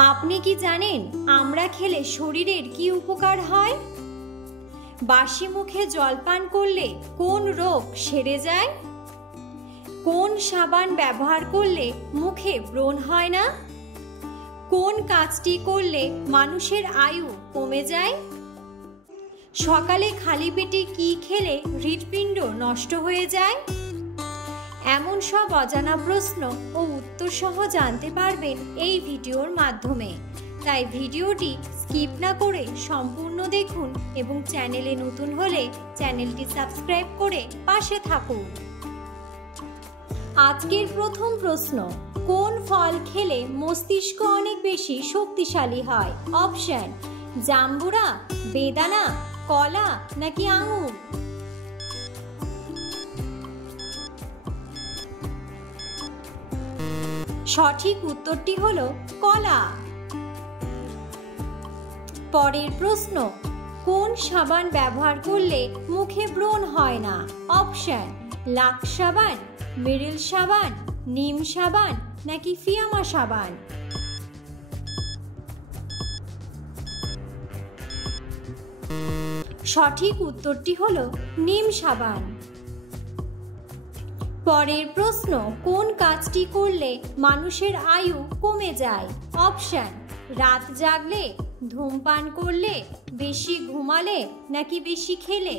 আপনি কি জানেন আমরা খেলে শরীরের কি উপকার হয়? বাসি মুখে জলপান করলে কোন রোগ সেরে যায়? কোন সাবান ব্যবহার করলে মুখে ব্রণ হয় না? কোন কাজটি করলে মানুষের আয়ু কমে যায়? সকালে খালি পেটে কি খেলে হৃৎপিণ্ড নষ্ট হয়ে যায়? এমন সব অজানা প্রশ্ন ও উত্তর সহ জানতে পারবেন এই ভিডিওর মাধ্যমে। তাই ভিডিওটি স্কিপ না করে সম্পূর্ণ দেখুন এবং চ্যানেলে নতুন হলে চ্যানেলটি সাবস্ক্রাইব করে পাশে থাকুন। আজকের প্রথম প্রশ্ন, কোন ফল খেলে মস্তিষ্ক অনেক বেশি শক্তিশালী হয়? অপশন: জাম্বুরা, বেদানা, কলা নাকি আঙুর? সঠিক উত্তরটি হলো কলা। পরের প্রশ্ন, কোন সাবান ব্যবহার করলে মুখে ব্রণ হয় না? অপশন: লাক্স সাবান, মেরিল সাবান, নিম সাবান নাকি ফিয়ামা সাবান? সঠিক উত্তরটি হলো নিম সাবান। পরের প্রশ্ন, কোন কাজটি করলে মানুষের আয়ু কমে যায়? অপশন: রাত জাগলে, ধূমপান করলে, বেশি ঘুমালে নাকি বেশি খেলে?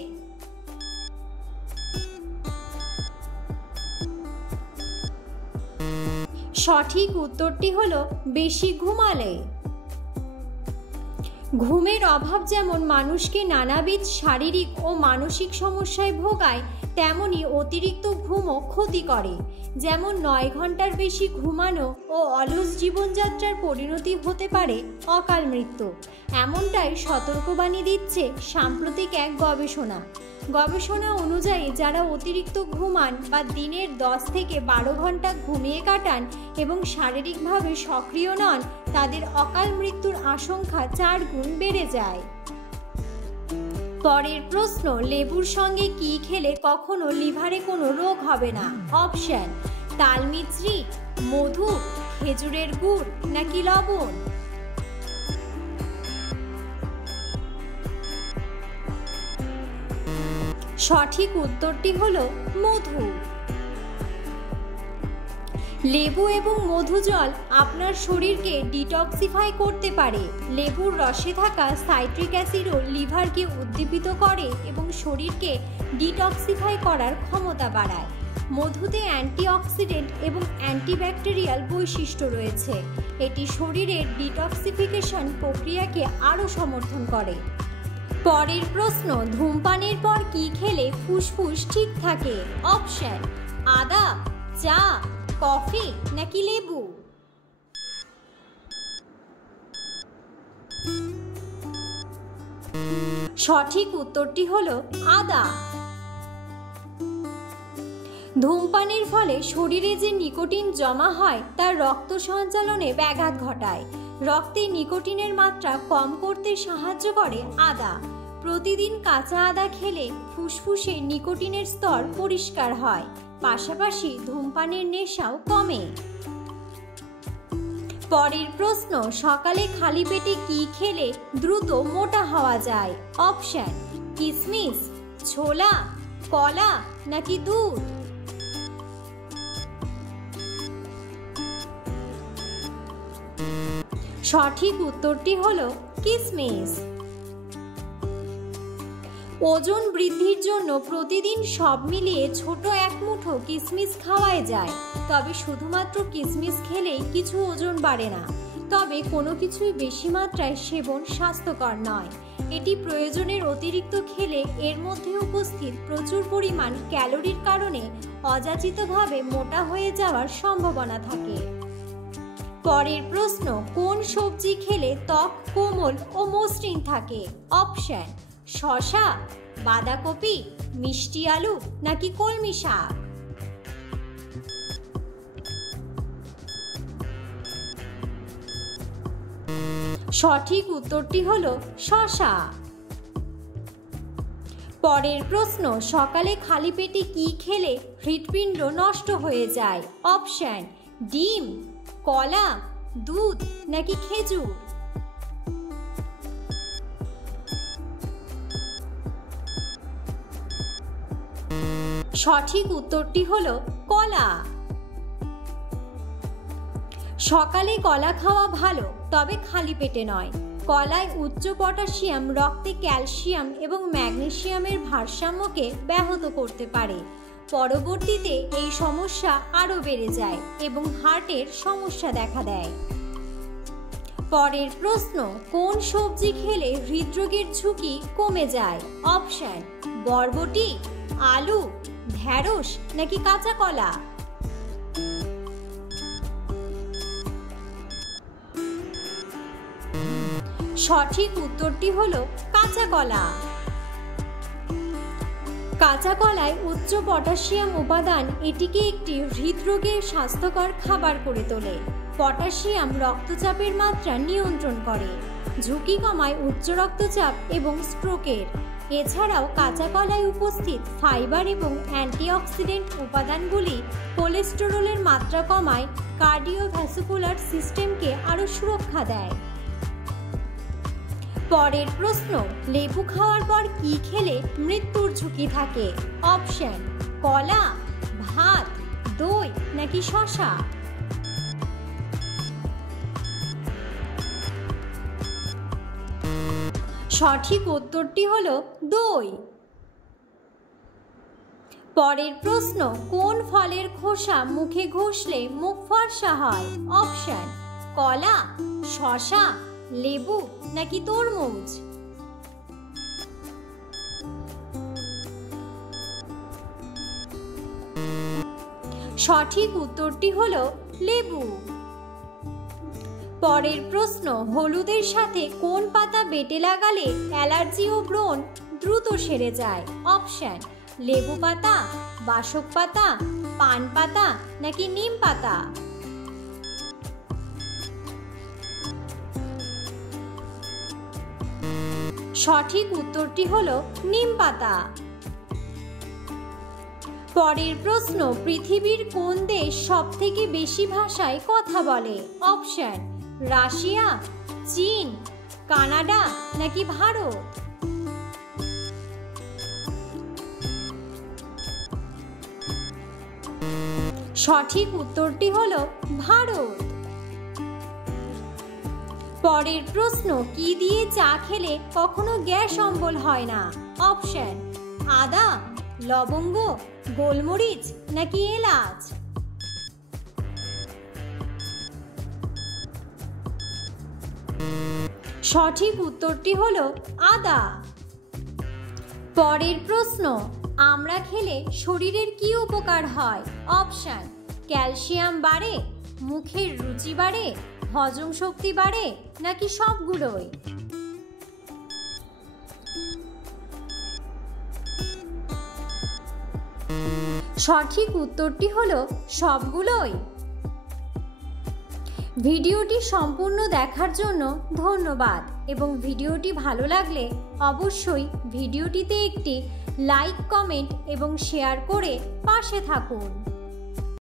সঠিক উত্তরটি হলো বেশি ঘুমালে। ঘুমের অভাব যেমন মানুষকে নানাবিধ শারীরিক ও মানসিক সমস্যায় ভোগায়, তেমনি অতিরিক্ত ঘুমও ক্ষতি করে। যেমন 9 ঘন্টার বেশি ঘুমানো ও অলস জীবনযাত্রার পরিণতি হতে পারে অকাল মৃত্যু। এমনটাই সতর্কবাণী দিচ্ছে সাম্প্রতিক এক গবেষণা অনুযায়ী যারা অতিরিক্ত ঘুমান বা দিনের 10 থেকে 12 ঘন্টা ঘুমিয়ে কাটান এবং শারীরিকভাবে সক্রিয় নন, তাদের অকাল মৃত্যুর আশঙ্কা 4 গুণ বেড়ে যায়। পরের প্রশ্ন, লেবুর সঙ্গে কি খেলে কখনো লিভারে কোনো রোগ হবে না? অপশন: তালমিছরি, মধু, খেজুরের গুড় নাকি লবণ? সঠিক উত্তরটি হলো মধু। লেবু এবং মধু জল আপনার শরীরকে ডিটক্সিফাই করতে পারে। লেবুর রসে থাকা সাইট্রিক অ্যাসিডও লিভারকে উদ্দীপিত করে এবং শরীরকে ডিটক্সিফাই করার ক্ষমতা বাড়ায়। মধুতে অ্যান্টিঅক্সিডেন্ট এবং অ্যান্টিব্যাকটেরিয়াল বৈশিষ্ট্য রয়েছে। এটি শরীরের ডিটক্সিফিকেশন প্রক্রিয়াকে আরও সমর্থন করে। পরের প্রশ্ন, ধূমপানের পর কি খেলে ফুসফুস ঠিক থাকে? অপশন: আদা, চা, কফি নাকি লেবু? সঠিক উত্তরটি হলো আদা। ধূমপানের ফলে শরীরে যে নিকোটিন জমা হয় তার রক্ত সঞ্চালনে ব্যাঘাত ঘটায়। রক্তে নিকোটিনের মাত্রা কম করতে সাহায্য করে আদা। প্রতিদিন কাঁচা আদা খেলে ফুসফুসে নিকোটিনের স্তর পরিষ্কার হয়, পাশাপাশি ধূমপানের নেশাও কমে। পরের প্রশ্ন, সকালে খালি পেটে কি খেলে দ্রুত মোটা হওয়া যায়? অপশন: কিশমিশ, ছোলা, কলা নাকি দুধ? সঠিক উত্তরটি হলো কিশমিশ। ওজন বৃদ্ধির জন্য প্রতিদিন সব মিলিয়ে ছোট 1 মুঠো কিশমিশ খাওয়াই যায়। তবে শুধুমাত্র কিশমিশ খেলেই কিছু ওজন বাড়ে না। তবে কোনো কিছুই বেশি মাত্রায় সেবন স্বাস্থ্যকর নয়। এটি প্রয়োজনের অতিরিক্ত খেলে এর মধ্যে উপস্থিত প্রচুর পরিমাণ ক্যালোরির কারণে অযাচিতভাবে মোটা হয়ে যাওয়ার সম্ভাবনা থাকে। পরের প্রশ্ন, কোন সবজি খেলে ত্বক কোমল ও মসৃণ থাকে? অপশন: শসা, বাঁধাকপি, মিষ্টি আলু নাকি কলমি শাক? সঠিক উত্তরটি হলো শসা। পরের প্রশ্ন, সকালে খালি পেটে কি খেলে হৃৎপিণ্ড নষ্ট হয়ে যায়? অপশন: ডিম, কলা, দুধ নাকি খেজুর? সঠিক উত্তরটি হলো কলা। সকালে কলা খাওয়া ভালো, তবে খালি পেটে নয়। কলায় উচ্চ পটাশিয়াম রক্তে ক্যালসিয়াম এবং ম্যাগনেসিয়ামের ভারসাম্যকে ব্যাহত করতে পারে। পরবর্তীতে এই সমস্যা আরও বেড়ে যায় এবং হার্টের সমস্যা দেখা দেয়। পরের প্রশ্ন, কোন সবজি খেলে হৃদরোগের ঝুঁকি কমে যায়? অপশন: বরবটি, আলু, ঢ্যাঁড়স নাকি কাঁচা কলা? সঠিক উত্তরটি হলো কাঁচা কলা। কাঁচা কলায় উচ্চ পটাশিয়াম উপাদান এটিকে একটি হৃদরোগের স্বাস্থ্যকর খাবার করে তোলে। পটাশিয়াম রক্তচাপের মাত্রা নিয়ন্ত্রণ করে, ঝুঁকি কমায় উচ্চ রক্তচাপ এবং স্ট্রোকের। এছাড়াও কাঁচা কলায় উপস্থিত ফাইবার এবং অ্যান্টিঅক্সিডেন্ট উপাদানগুলি কোলেস্টেরলের মাত্রা কমায়, কার্ডিওভাস্কুলার সিস্টেমকে আরও সুরক্ষা দেয়। পরের প্রশ্ন, লেবু খাওয়ার পর কি খেলে মৃত্যুর ঝুঁকি থাকে? অপশন: কলা, ভাত, দই নাকি শসা? সঠিক উত্তরটি হলো দই। পরের প্রশ্ন, কোন ফলের খোসা মুখে ঘষলে মুখ ফর্সা হয়? অপশন: কলা, শসা, লেবু নাকি তরমুজ? সঠিক উত্তরটি হলো লেবু। পরের প্রশ্ন, হলুদের সাথে কোন পাতা বেটে লাগালে অ্যালার্জি ও ব্রণ দ্রুত সেরে যায়? অপশন: লেবু পাতা, বাসক পাতা, পান পাতা নাকি নিম পাতা? সঠিক উত্তরটি হলো নিম পাতা। পরের প্রশ্ন, পৃথিবীর কোন দেশ সবথেকে বেশি ভাষায় কথা বলে? অপশন: রাশিয়া, চীন, কানাডা নাকি ভারত? সঠিক উত্তরটি হলো ভারত। পরের প্রশ্ন, কি দিয়ে চা খেলে কখনো গ্যাস অম্বল হয় না? অপশন: আদা, লবঙ্গ, গোলমরিচ নাকি এলাচ? সঠিক উত্তরটি হলো আদা। পরের প্রশ্ন, আমড়া খেলে শরীরের কি উপকার হয়? অপশন: ক্যালসিয়াম বাড়ে, মুখের রুচি বাড়ে, হজম শক্তি বাড়ে নাকি সবগুলোই? সঠিক উত্তরটি হলো সবগুলোই। ভিডিওটি সম্পূর্ণ দেখার জন্য ধন্যবাদ এবং ভিডিওটি ভালো লাগলে অবশ্যই ভিডিওটিতে একটি লাইক, কমেন্ট এবং শেয়ার করে পাশে থাকুন।